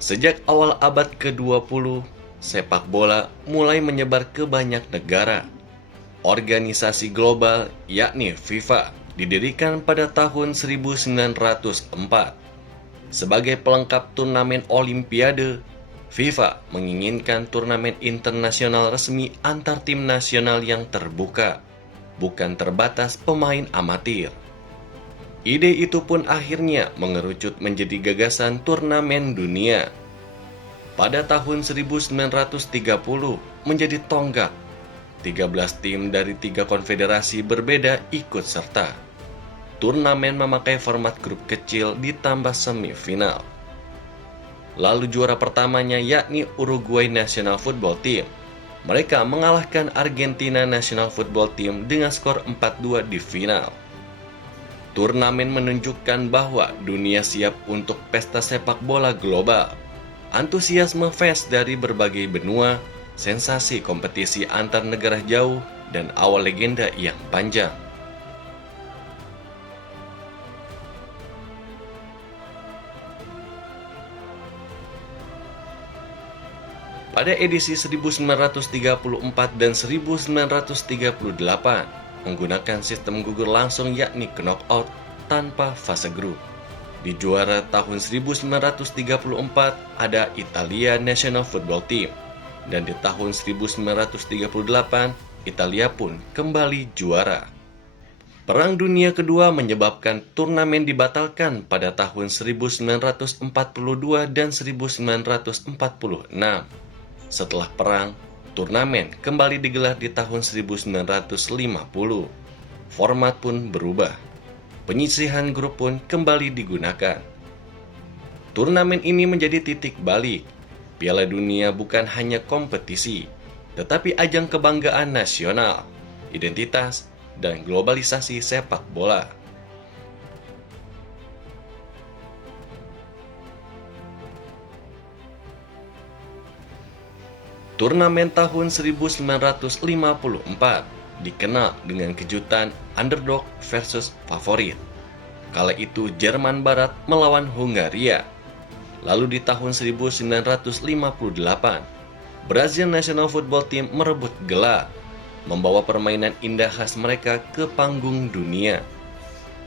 Sejak awal abad ke-20, sepak bola mulai menyebar ke banyak negara. Organisasi global yakni FIFA didirikan pada tahun 1904. Sebagai pelengkap turnamen Olimpiade, FIFA menginginkan turnamen internasional resmi antar tim nasional yang terbuka, bukan terbatas pemain amatir. Ide itu pun akhirnya mengerucut menjadi gagasan turnamen dunia. Pada tahun 1930 menjadi tonggak. 13 tim dari 3 konfederasi berbeda ikut serta. Turnamen memakai format grup kecil ditambah semifinal. Lalu juara pertamanya yakni Uruguay National Football Team. Mereka mengalahkan Argentina National Football Team dengan skor 4-2 di final. Turnamen menunjukkan bahwa dunia siap untuk pesta sepak bola global. Antusiasme fans dari berbagai benua, sensasi kompetisi antar negara jauh, dan awal legenda yang panjang. Pada edisi 1934 dan 1938, menggunakan sistem gugur langsung yakni knockout tanpa fase grup. Di juara tahun 1934 ada Italia National Football Team, dan di tahun 1938 Italia pun kembali juara. Perang Dunia Kedua menyebabkan turnamen dibatalkan pada tahun 1942 dan 1946. Setelah perang, turnamen kembali digelar di tahun 1950. Format pun berubah. Penyisihan grup pun kembali digunakan. Turnamen ini menjadi titik balik. Piala Dunia bukan hanya kompetisi, tetapi ajang kebanggaan nasional, identitas, dan globalisasi sepak bola. Turnamen tahun 1954 dikenal dengan kejutan underdog versus favorit. Kala itu Jerman Barat melawan Hungaria. Lalu di tahun 1958, Brazil National Football Team merebut gelar, membawa permainan indah khas mereka ke panggung dunia.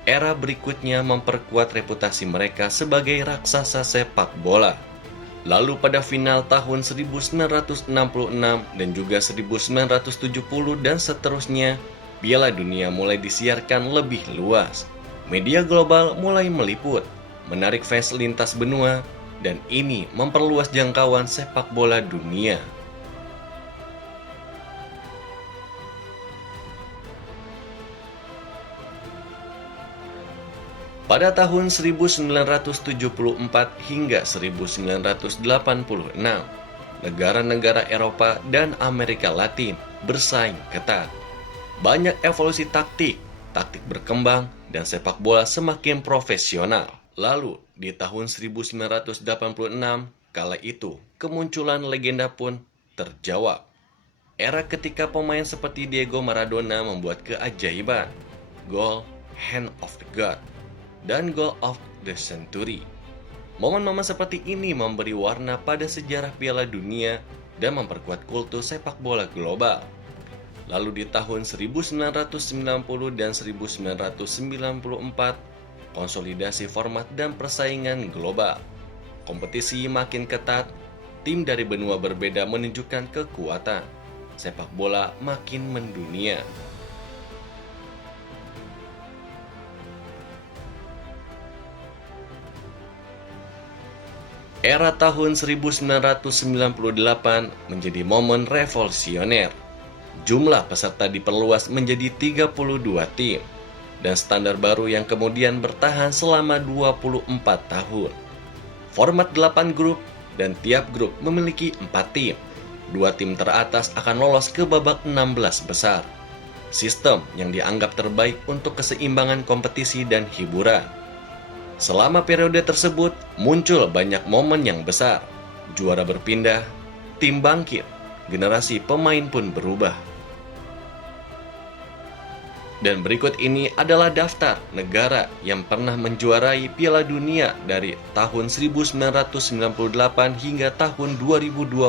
Era berikutnya memperkuat reputasi mereka sebagai raksasa sepak bola. Lalu pada final tahun 1966 dan juga 1970 dan seterusnya, Piala Dunia mulai disiarkan lebih luas. Media global mulai meliput, menarik fans lintas benua, dan ini memperluas jangkauan sepak bola dunia. Pada tahun 1974 hingga 1986, negara-negara Eropa dan Amerika Latin bersaing ketat. Banyak evolusi taktik berkembang, dan sepak bola semakin profesional. Lalu, di tahun 1986, kala itu, kemunculan legenda pun terjawab. Era ketika pemain seperti Diego Maradona membuat keajaiban, gol Hand of the God, dan Goal of the Century. Momen-momen seperti ini memberi warna pada sejarah Piala Dunia dan memperkuat kultus sepak bola global. Lalu di tahun 1990 dan 1994, konsolidasi format dan persaingan global. Kompetisi makin ketat, tim dari benua berbeda menunjukkan kekuatan. Sepak bola makin mendunia. Era tahun 1998 menjadi momen revolusioner. Jumlah peserta diperluas menjadi 32 tim, dan standar baru yang kemudian bertahan selama 24 tahun. Format 8 grup, dan tiap grup memiliki 4 tim. 2 tim teratas akan lolos ke babak 16 besar. Sistem yang dianggap terbaik untuk keseimbangan kompetisi dan hiburan. Selama periode tersebut, muncul banyak momen yang besar. Juara berpindah, tim bangkit, generasi pemain pun berubah. Dan berikut ini adalah daftar negara yang pernah menjuarai Piala Dunia dari tahun 1998 hingga tahun 2022.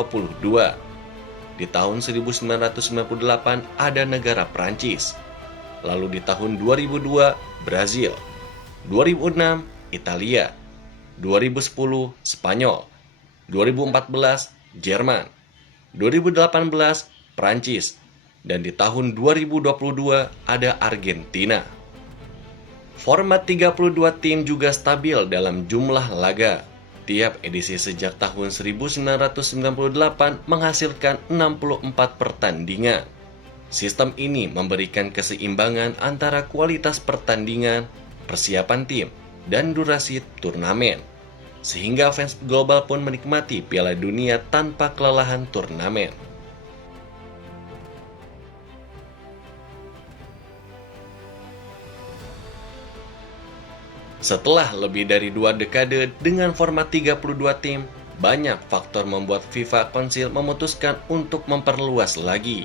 Di tahun 1998 ada negara Prancis. Lalu di tahun 2002 Brazil, 2006 Italia, 2010 Spanyol, 2014 Jerman, 2018 Prancis, dan di tahun 2022 ada Argentina. Format 32 tim juga stabil dalam jumlah laga. Tiap edisi sejak tahun 1998 menghasilkan 64 pertandingan. Sistem ini memberikan keseimbangan antara kualitas pertandingan, persiapan tim, dan durasi turnamen. Sehingga fans global pun menikmati Piala Dunia tanpa kelelahan turnamen. Setelah lebih dari 2 dekade dengan format 32 tim, banyak faktor membuat FIFA Council memutuskan untuk memperluas lagi.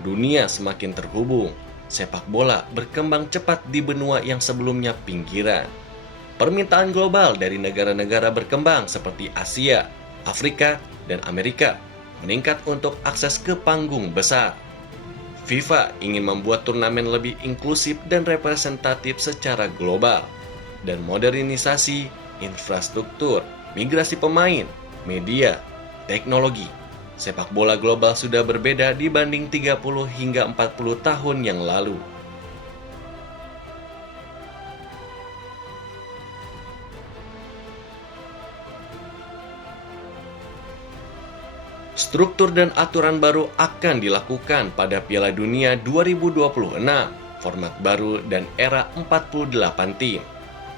Dunia semakin terhubung, sepak bola berkembang cepat di benua yang sebelumnya pinggiran. Permintaan global dari negara-negara berkembang seperti Asia, Afrika, dan Amerika meningkat untuk akses ke panggung besar. FIFA ingin membuat turnamen lebih inklusif dan representatif secara global. Dan modernisasi, infrastruktur, migrasi pemain, media, teknologi. Sepak bola global sudah berbeda dibanding 30 hingga 40 tahun yang lalu. Struktur dan aturan baru akan dilakukan pada Piala Dunia 2026, format baru dan era 48 tim.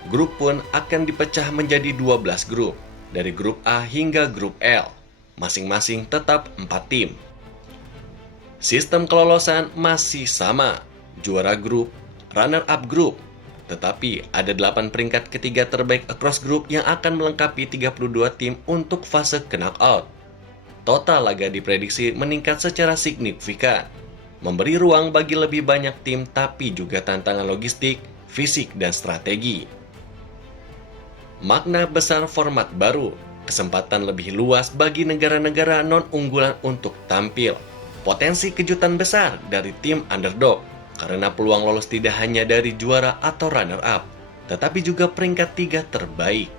Grup pun akan dipecah menjadi 12 grup, dari grup A hingga grup L, masing-masing tetap 4 tim. Sistem kelolosan masih sama, juara grup, runner-up grup, tetapi ada 8 peringkat ketiga terbaik across group yang akan melengkapi 32 tim untuk fase knockout. Total laga diprediksi meningkat secara signifikan, memberi ruang bagi lebih banyak tim tapi juga tantangan logistik, fisik, dan strategi. Makna besar format baru, kesempatan lebih luas bagi negara-negara non-unggulan untuk tampil. Potensi kejutan besar dari tim underdog, karena peluang lolos tidak hanya dari juara atau runner-up, tetapi juga peringkat 3 terbaik.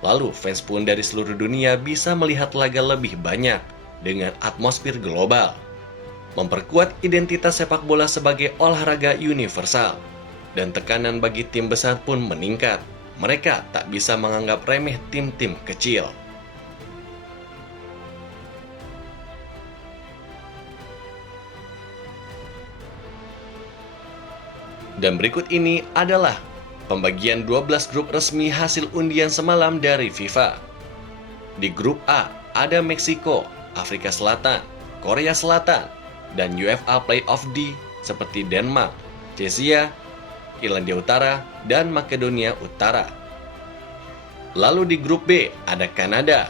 Lalu fans pun dari seluruh dunia bisa melihat laga lebih banyak dengan atmosfer global. Memperkuat identitas sepak bola sebagai olahraga universal. Dan tekanan bagi tim besar pun meningkat. Mereka tak bisa menganggap remeh tim-tim kecil. Dan berikut ini adalah pembagian 12 grup resmi hasil undian semalam dari FIFA. Di grup A ada Meksiko, Afrika Selatan, Korea Selatan, dan UEFA Playoff D seperti Denmark, Czechia, Irlandia Utara, dan Makedonia Utara. Lalu di grup B ada Kanada,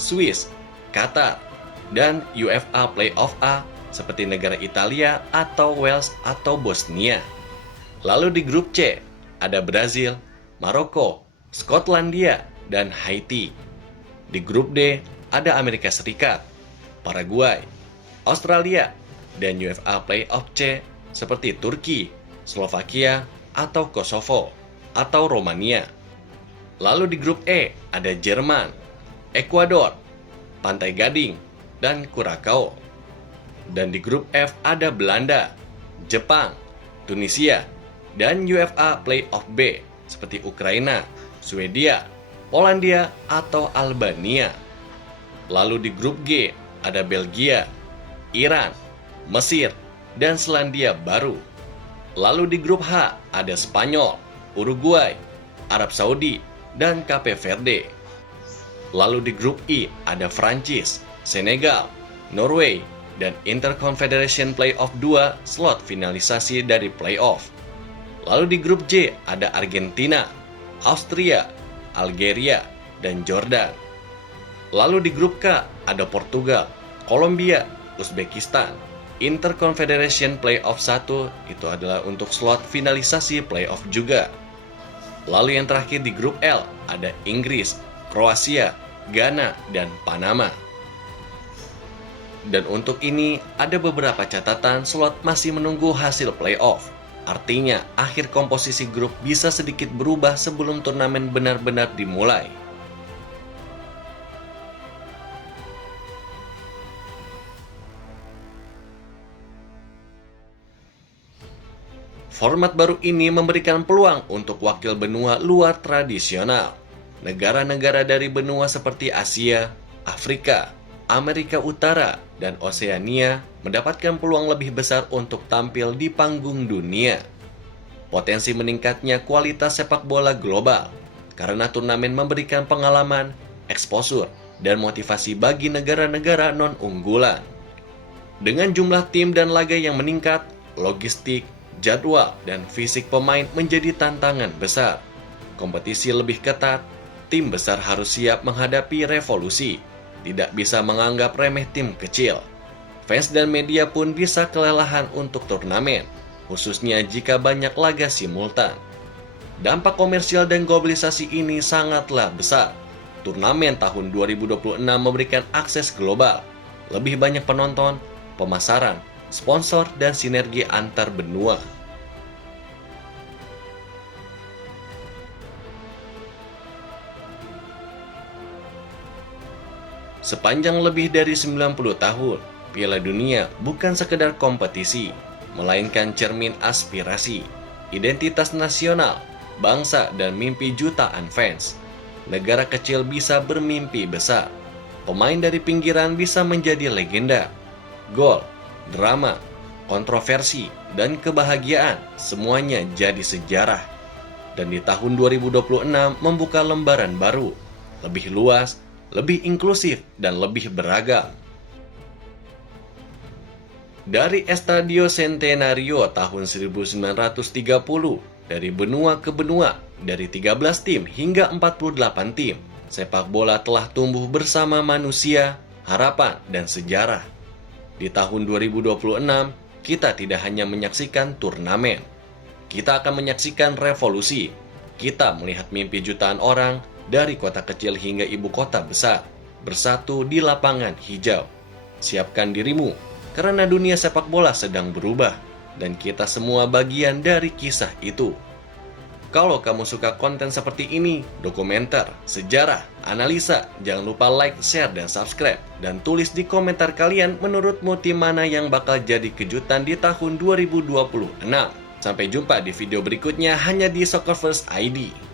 Swiss, Qatar, dan UEFA Playoff A seperti negara Italia atau Wales atau Bosnia. Lalu di grup C ada Brazil, Maroko, Skotlandia, dan Haiti. Di grup D ada Amerika Serikat, Paraguay, Australia, dan UEFA Playoff C seperti Turki, Slovakia, atau Kosovo, atau Romania. Lalu di grup E ada Jerman, Ekuador, Pantai Gading, dan Kurakau. Dan di grup F ada Belanda, Jepang, Tunisia, dan UEFA Playoff B seperti Ukraina, Swedia, Polandia, atau Albania. Lalu di grup G ada Belgia, Iran, Mesir, dan Selandia Baru. Lalu di grup H ada Spanyol, Uruguay, Arab Saudi, dan Cape Verde. Lalu di grup I ada Prancis, Senegal, Norway, dan Interconfederation Playoff 2 slot finalisasi dari playoff. Lalu di grup J ada Argentina, Austria, Algeria, dan Jordan. Lalu di grup K ada Portugal, Kolombia, Uzbekistan, Interconfederation Playoff 1 itu adalah untuk slot finalisasi playoff juga. Lalu yang terakhir di grup L ada Inggris, Kroasia, Ghana, dan Panama. Dan untuk ini ada beberapa catatan slot masih menunggu hasil playoff. Artinya akhir komposisi grup bisa sedikit berubah sebelum turnamen benar-benar dimulai. Format baru ini memberikan peluang untuk wakil benua luar tradisional. Negara-negara dari benua seperti Asia, Afrika, Amerika Utara, dan Oseania mendapatkan peluang lebih besar untuk tampil di panggung dunia. Potensi meningkatnya kualitas sepak bola global karena turnamen memberikan pengalaman, eksposur, dan motivasi bagi negara-negara non-unggulan. Dengan jumlah tim dan laga yang meningkat, logistik, jadwal, dan fisik pemain menjadi tantangan besar. Kompetisi lebih ketat, tim besar harus siap menghadapi revolusi. Tidak bisa menganggap remeh tim kecil. Fans dan media pun bisa kelelahan untuk turnamen, khususnya jika banyak laga simultan. Dampak komersial dan globalisasi ini sangatlah besar. Turnamen tahun 2026 memberikan akses global, lebih banyak penonton, pemasaran, sponsor, dan sinergi antar benua. Sepanjang lebih dari 90 tahun, Piala Dunia bukan sekedar kompetisi, melainkan cermin aspirasi, identitas nasional, bangsa, dan mimpi jutaan fans. Negara kecil bisa bermimpi besar. Pemain dari pinggiran bisa menjadi legenda. Gol, drama, kontroversi, dan kebahagiaan semuanya jadi sejarah. Dan di tahun 2026 membuka lembaran baru, lebih luas, lebih inklusif, dan lebih beragam. Dari Estadio Centenario tahun 1930, dari benua ke benua, dari 13 tim hingga 48 tim, sepak bola telah tumbuh bersama manusia, harapan, dan sejarah. Di tahun 2026, kita tidak hanya menyaksikan turnamen. Kita akan menyaksikan revolusi. Kita melihat mimpi jutaan orang dari kota kecil hingga ibu kota besar, bersatu di lapangan hijau. Siapkan dirimu, karena dunia sepak bola sedang berubah, dan kita semua bagian dari kisah itu. Kalau kamu suka konten seperti ini, dokumenter, sejarah, analisa, jangan lupa like, share, dan subscribe. Dan tulis di komentar kalian menurutmu tim mana yang bakal jadi kejutan di tahun 2026. Sampai jumpa di video berikutnya hanya di Soccerverse ID.